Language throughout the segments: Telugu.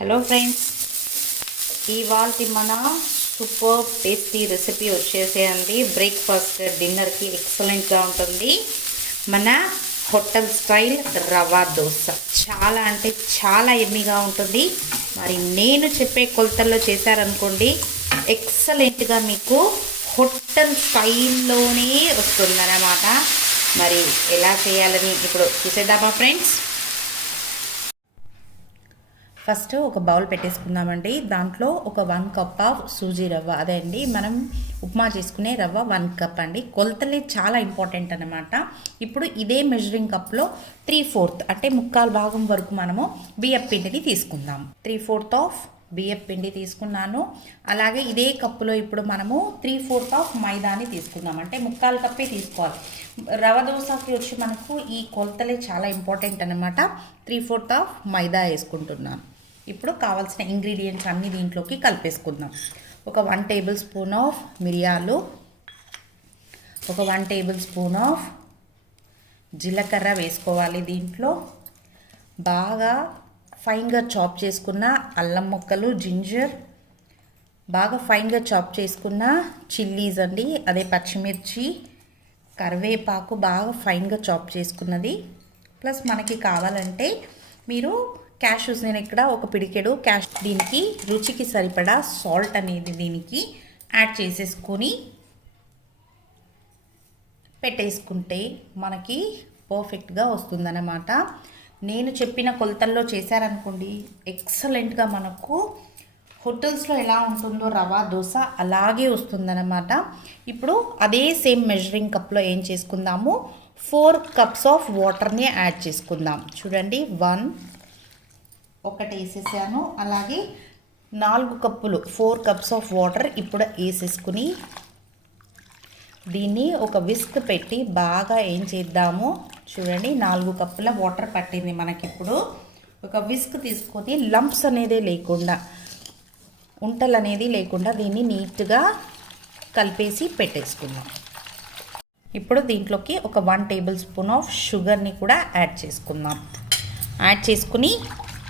హలో ఫ్రెండ్స్, ఇవాళ మన సూపర్ టేస్టీ రెసిపీ వచ్చేసేయండి. బ్రేక్ఫాస్ట్ డిన్నర్కి ఎక్సలెంట్గా ఉంటుంది. మన హోటల్ స్టైల్ రవా దోశ చాలా అంటే చాలా ఎమ్మీగా ఉంటుంది. మరి నేను చెప్పే కొలతల్లో చేశారనుకోండి, ఎక్సలెంట్గా మీకు హోటల్ స్టైల్లోనే వస్తుందన్నమాట. మరి ఎలా చేయాలని ఇప్పుడు చూసేద్దామా ఫ్రెండ్స్. ఫస్ట్ ఒక బౌల్ పెట్టేసుకుందామండి. దాంట్లో ఒక 1 కప్ ఆఫ్ సూజీ రవ్వ, అదే అండి మనం ఉప్మా చేసుకునే రవ్వ 1 కప్ అండి. కొలతలే చాలా ఇంపార్టెంట్ అన్నమాట. ఇప్పుడు ఇదే మెజరింగ్ కప్లో 3/4 అంటే 1/4 భాగం వరకు మనము బియ్యం పిండిని తీసుకుందాం. 3/4 ఆఫ్ బియ్యం పిండి తీసుకున్నాను. అలాగే ఇదే కప్పులో ఇప్పుడు మనము 3/4 ఆఫ్ మైదాని తీసుకుందాం. అంటే 1/4 కప్పే తీసుకోవాలి. రవ దోశకి వచ్చి మనకు ఈ కొలతలే చాలా ఇంపార్టెంట్ అన్నమాట. 3/4 ఆఫ్ మైదా వేసుకుంటున్నాను. ఇప్పుడు కావాల్సిన ఇంగ్రీడియంట్స్ అన్నీ దీంట్లోకి కలిపేసుకుందాం. ఒక 1 టేబుల్ స్పూన్ ఆఫ్ మిరియాలు, ఒక 1 టేబుల్ స్పూన్ ఆఫ్ జీలకర్ర వేసుకోవాలి. దీంట్లో బాగా ఫైన్గా చాప్ చేసుకున్న అల్లం ముక్కలు, జింజర్, బాగా ఫైన్గా చాప్ చేసుకున్న చిల్లీస్ అండి, అదే పచ్చిమిర్చి, కరివేపాకు బాగా ఫైన్గా చాప్ చేసుకున్నది. ప్లస్ మనకి కావాలంటే మీరు క్యాష్యూస్, నేను ఇక్కడ ఒక పిడికెడు దీనికి రుచికి సరిపడా సాల్ట్ అనేది దీనికి యాడ్ చేసేసుకొని పెట్టేసుకుంటే మనకి పర్ఫెక్ట్గా వస్తుందన్నమాట. నేను చెప్పిన కొలతల్లో చేశారనుకోండి, ఎక్సలెంట్గా మనకు హోటల్స్లో ఎలా ఉంటుందో రవా దోశ అలాగే వస్తుందన్నమాట. ఇప్పుడు అదే సేమ్ మెజరింగ్ కప్లో ఏం చేసుకుందాము, 4 కప్స్ ఆఫ్ వాటర్ని యాడ్ చేసుకుందాం. చూడండి, 1 వేసేసాను. అలాగే 4 కప్పులు 4 కప్స్ ఆఫ్ వాటర్ ఇప్పుడు వేసేసుకుని దీన్ని ఒక విస్క్ పెట్టి బాగా ఏం చేద్దాము. చూడండి, 4 కప్పుల వాటర్ పట్టింది మనకిప్పుడు. ఒక విస్క్ తీసుకొని లంప్స్ అనేది లేకుండా, ఉంటలు అనేది లేకుండా దీన్ని నీట్గా కలిపేసి పెట్టేసుకుందాం. ఇప్పుడు దీంట్లోకి ఒక 1 టేబుల్ స్పూన్ ఆఫ్ షుగర్ని కూడా యాడ్ చేసుకుందాం. యాడ్ చేసుకుని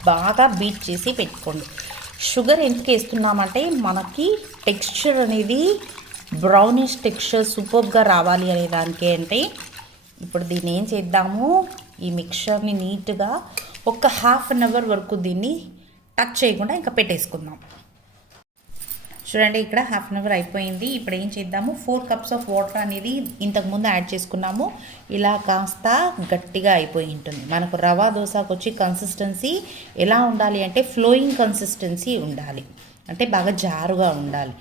బాగా బీట్ చేసి పెట్టుకోండి. షుగర్ ఎందుకు వేస్తున్నామంటే మనకి టెక్స్చర్ అనేది బ్రౌనిష్ టెక్స్చర్ సూపర్గా రావాలి అనే దానికి. అంటే ఇప్పుడు దీన్ని ఏం చేద్దాము, ఈ మిక్చర్ని నీట్గా ఒక 1/2 అవర్ వరకు దీన్ని టచ్ చేయకుండా ఇంకా పెట్టేసుకుందాం. చూడండి, ఇక్కడ 1/2 అవర్ అయిపోయింది. ఇప్పుడు ఏం చేద్దాము, 4 కప్స్ ఆఫ్ వాటర్ అనేది ఇంతకుముందు యాడ్ చేసుకున్నాము. ఇలా కాస్త గట్టిగా అయిపోయి ఉంటుంది. మనకు రవా దోశకు వచ్చి కన్సిస్టెన్సీ ఎలా ఉండాలి అంటే ఫ్లోయింగ్ కన్సిస్టెన్సీ ఉండాలి, అంటే బాగా జారుగా ఉండాలి.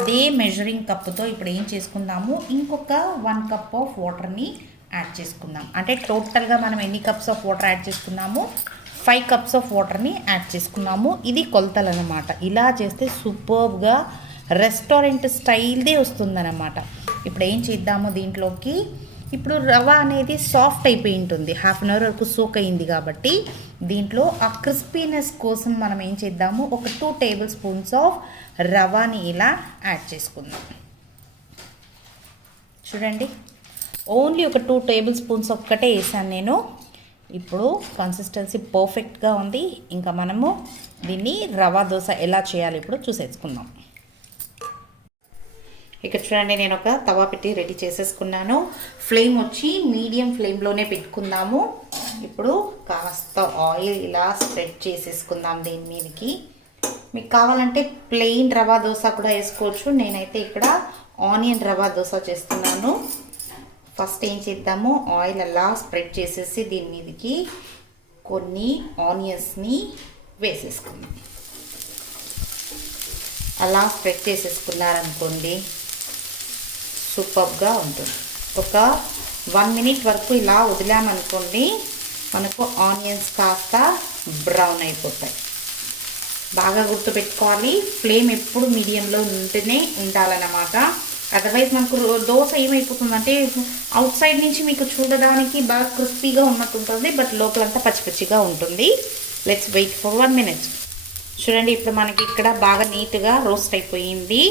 అదే మెజరింగ్ కప్పుతో ఇప్పుడు ఏం చేసుకుందాము, ఇంకొక 1 కప్ ఆఫ్ వాటర్ని యాడ్ చేసుకుందాం. అంటే టోటల్గా మనం ఎన్ని కప్స్ ఆఫ్ వాటర్ యాడ్ చేసుకున్నాము, 5 కప్స్ ఆఫ్ వాటర్ని యాడ్ చేసుకున్నాము. ఇది కొలతలు అన్నమాట. ఇలా చేస్తే సూపర్గా రెస్టారెంట్ స్టైల్దే వస్తుందన్నమాట. ఇప్పుడు ఏం చేద్దాము, దీంట్లోకి ఇప్పుడు రవ అనేది సాఫ్ట్ అయిపోయి ఉంటుంది, 1/2 అవర్ వరకు సోక్ అయింది కాబట్టి దీంట్లో ఆ క్రిస్పీనెస్ కోసం మనం ఏం చేద్దాము, ఒక 2 టేబుల్ స్పూన్స్ ఆఫ్ రవాని ఇలా యాడ్ చేసుకుందాం. చూడండి, ఓన్లీ ఒక 2 టేబుల్ స్పూన్స్ ఒక్కటే వేసాను నేను. ఇప్పుడు కన్సిస్టెన్సీ పర్ఫెక్ట్గా ఉంది. ఇంకా మనము దీన్ని రవా దోశ ఎలా చేయాలి ఇప్పుడు చూసేసుకుందాం. ఇక్కడ చూడండి, నేను ఒక తవా పెట్టి రెడీ చేసేసుకున్నాను. ఫ్లేమ్ వచ్చి మీడియం ఫ్లేమ్లోనే పెట్టుకుందాము. ఇప్పుడు కాస్త ఆయిల్ ఇలా స్ప్రెడ్ చేసేసుకుందాం దీని మీదకి. మీకు కావాలంటే ప్లెయిన్ రవా దోశ కూడా వేసుకోవచ్చు. నేనైతే ఇక్కడ ఆనియన్ రవా దోశ చేస్తున్నాను. ఫస్ట్ ఏం చేద్దాము, ఆయిల్ అలా స్ప్రెడ్ చేసేసి దీని మీదకి కొన్ని ఆనియన్స్ని వేసేసుకుందాం. అలా స్ప్రెడ్ చేసేసుకున్నారనుకోండి, సూపర్గా ఉంటుంది. ఒక 1 మినిట్ వరకు ఇలా వదిలామనుకోండి, మనకు ఆనియన్స్ కాస్త బ్రౌన్ అయిపోతాయి. బాగా గుర్తుపెట్టుకోవాలి, ఫ్లేమ్ ఎప్పుడు మీడియంలో ఉంటేనే ఉండాలన్నమాట. అదర్వైజ్ మనకు దోశ ఏమైపోతుందంటే అవుట్ సైడ్ నుంచి మీకు చూడడానికి బాగా క్రిస్పీగా ఉన్నట్టు ఉంటుంది, బట్ లోపలంతా పచ్చి పచ్చిగా ఉంటుంది. Let's wait for 1 minute. చూడండి, ఇప్పుడు మనకి ఇక్కడ బాగా నీట్గా రోస్ట్ అయిపోయింది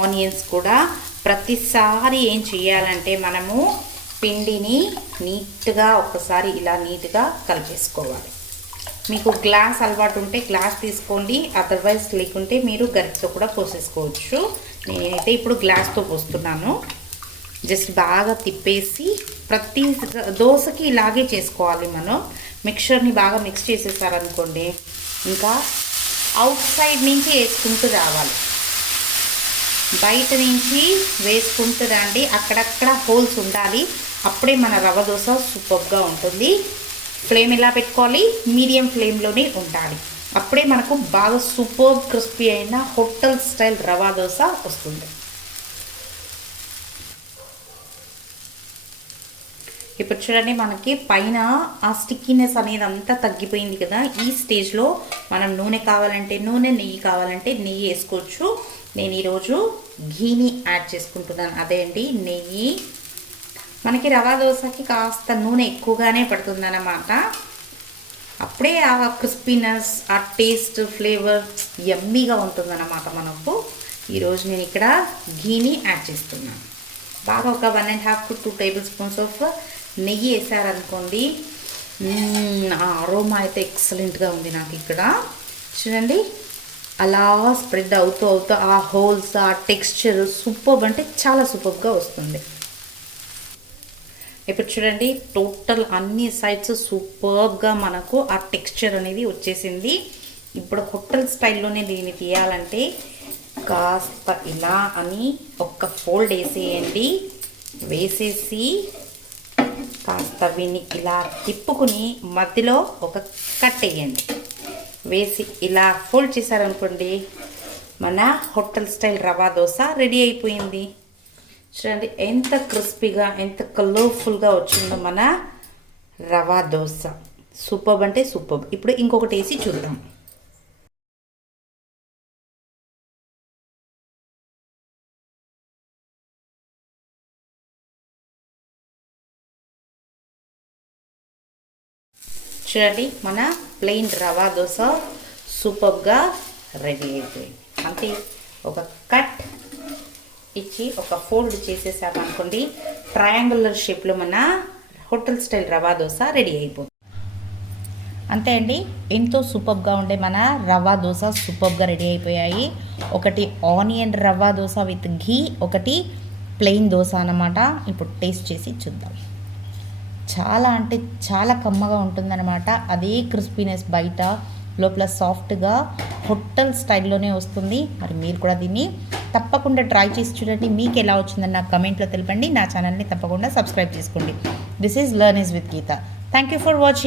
ఆనియన్స్ కూడా. ప్రతిసారి ఏం చేయాలంటే మనము పిండిని నీట్గా ఒకసారి ఇలా నీట్గా కలిపేసుకోవాలి. మీకు గ్లాస్ అలవాటు ఉంటే గ్లాస్ తీసుకోండి, అదర్వైజ్ లేకుంటే మీరు గరిటెతో కూడా పోసేసుకోవచ్చు. నేనైతే ఇప్పుడు గ్లాస్తో పోస్తున్నాను. జస్ట్ బాగా తిప్పేసి ప్రతి దోశకి ఇలాగే చేసుకోవాలి. మనం మిక్చర్ని బాగా మిక్స్ చేసేసారనుకోండి, ఇంకా అవుట్ సైడ్ నుంచి వేసుకుంటూ రావాలి, బయట నుంచి వేసుకుంటూ రండి. అక్కడక్కడ హోల్స్ ఉండాలి, అప్పుడే మన రవ్వ దోశ సూపర్గా ఉంటుంది. ఫ్లేమ్ ఎలా పెట్టుకోవాలి, మీడియం ఫ్లేమ్లోనే ఉండాలి, అప్పుడే మనకు బాగా సూపర్ క్రిస్పీ అయిన హోటల్ స్టైల్ రవ్వ దోశ వస్తుంది. ఇప్పుడు చూడండి, మనకి పైన ఆ స్టిక్కీనెస్ అనేది అంతా తగ్గిపోయింది కదా. ఈ స్టేజ్లో మనం నూనె కావాలంటే నూనె, నెయ్యి కావాలంటే నెయ్యి వేసుకోవచ్చు. నేను ఈరోజు ఘీని యాడ్ చేసుకుంటున్నాను. అదే అండి నెయ్యి. మనకి రవా దోశకి కాస్త నూనె ఎక్కువగానే పడుతుందన్నమాట. అప్పుడే ఆ క్రిస్పీనెస్, ఆ టేస్ట్, ఫ్లేవర్ యమ్మీగా ఉంటుందన్నమాట మనకు. ఈరోజు నేను ఇక్కడ ఘీని యాడ్ చేస్తున్నాను. బాగా ఒక 1.5 to 2 tablespoons ఆఫ్ నెయ్యి వేసారనుకోండి, ఆ అరోమా అయితే ఎక్సలెంట్గా ఉంది నాకు ఇక్కడ. చూడండి, అలా స్ప్రెడ్ అవుతూ ఆ హోల్స్, ఆ టెక్స్చర్ సూపర్బ్ అంటే చాలా సూపర్గా వస్తుంది. ఇప్పుడు చూడండి, టోటల్ అన్ని సైడ్స్ సూపర్గా మనకు ఆ టెక్స్చర్ అనేది వచ్చేసింది. ఇప్పుడు హోటల్ స్టైల్లోనే దీన్ని తీయాలంటే కాస్త ఇలా అని ఒక్క ఫోల్డ్ వేసేయండి. వేసేసి కాస్త వీన్ని ఇలా తిప్పుకుని మధ్యలో ఒక కట్ వేయండి. వేసి ఇలా ఫోల్డ్ చేశారనుకోండి, మన hotel style rava dosa ready అయిపోయింది. చూడండి ఎంత క్రిస్పీగా, ఎంత కలర్ఫుల్గా వచ్చిందో మన రవా దోశ. సూపర్బ్ అంటే సూపర్బ్. ఇప్పుడు ఇంకొకటి వేసి చూద్దాం. చూడండి, మన ప్లెయిన్ రవా దోశ సూపర్గా రెడీ అయిపోయింది. అంతే, ఒక కట్ ఇచ్చి ఒక ఫోల్డ్ చేసేసాక అనుకోండి, ట్రయాంగులర్ షేప్లో మన hotel style rava dosa ready అయిపోతుంది. అంతే అండి, ఎంతో సూపర్గా ఉండే మన రవా దోశ సూపర్గా రెడీ అయిపోయాయి. ఒకటి ఆనియన్ రవా దోశ విత్ ఘీ, ఒకటి ప్లెయిన్ దోశ అన్నమాట. ఇప్పుడు టేస్ట్ చేసి చూద్దాం. చాలా అంటే చాలా కమ్మగా ఉంటుందన్నమాట. అదే క్రిస్పీనెస్ బయట, లోపల సాఫ్ట్గా హోటల్ స్టైల్లోనే వస్తుంది. మరి మీరు కూడా దీన్ని తప్పకుండా ట్రై చేసి చూడండి. మీకు ఎలా వచ్చిందని నాకు కమెంట్లో తెలపండి. నా ఛానల్ని తప్పకుండా సబ్స్క్రైబ్ చేసుకోండి. This is learn easy with Geetha. Thank you for watching.